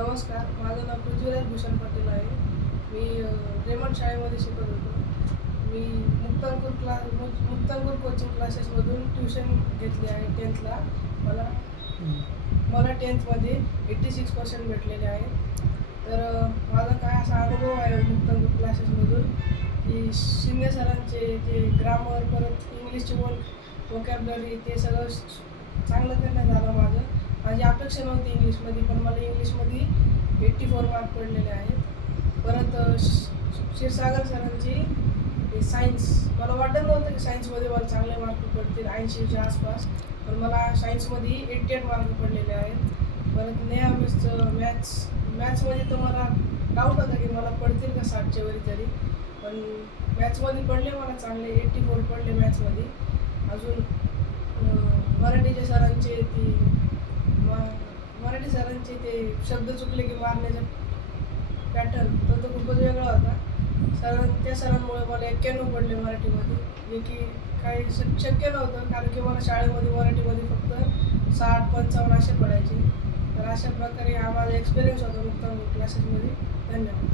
नमस्कार, माझं नाव पृथ्वीराज भूषण पाटील आहे. मी रेमंड शाळेमध्ये शिकत होतो. मी मुक्तांकुर कोचिंग क्लासेसमधून ट्युशन घेतली आहे 10thला. मला 10thमध्ये 86% भेटलेले आहेत. तर माझा काय असा अनुभव आहे मुक्तांकुर क्लासेसमधून की शिंदे सरांचे जे ग्रामर परत इंग्लिशचे वोकॅब्युलरी ते सगळं चांगलं करण्यात आलं. माझी अपेक्षा नव्हती इंग्लिशमध्ये, पण मला इंग्लिशमध्ये 84 मार्क पडलेले आहेत. परत क्षीरसागर सरांची सायन्स, मला वाटत नव्हतं की सायन्समध्ये मला चांगले मार्क पडतील 80च्या आसपास, पण मला सायन्समध्ये 88 मार्क पडलेले आहेत. परत नेहा मिसचं मॅथ्समध्ये तर मला डाऊट होता की मला पडतील का 60च्या वरी तरी, पण मॅथ्समध्ये पडले मला चांगले 84 पडले मॅथ्समध्ये. अजून मराठी सरांचे ते शब्द चुकले की मारण्याचा पॅटर्न तो खूपच वेगळा होता. त्या सरांमुळे मला 91 पडले मराठीमध्ये, जे की काही शक्य नव्हतं, कारण की मला शाळेमध्ये मराठीमध्ये फक्त 60-55 असे पडायचे. तर अशा प्रकारे हा माझा एक्सपिरियन्स होता मुक्तांकुर क्लासेसमध्ये. धन्यवाद.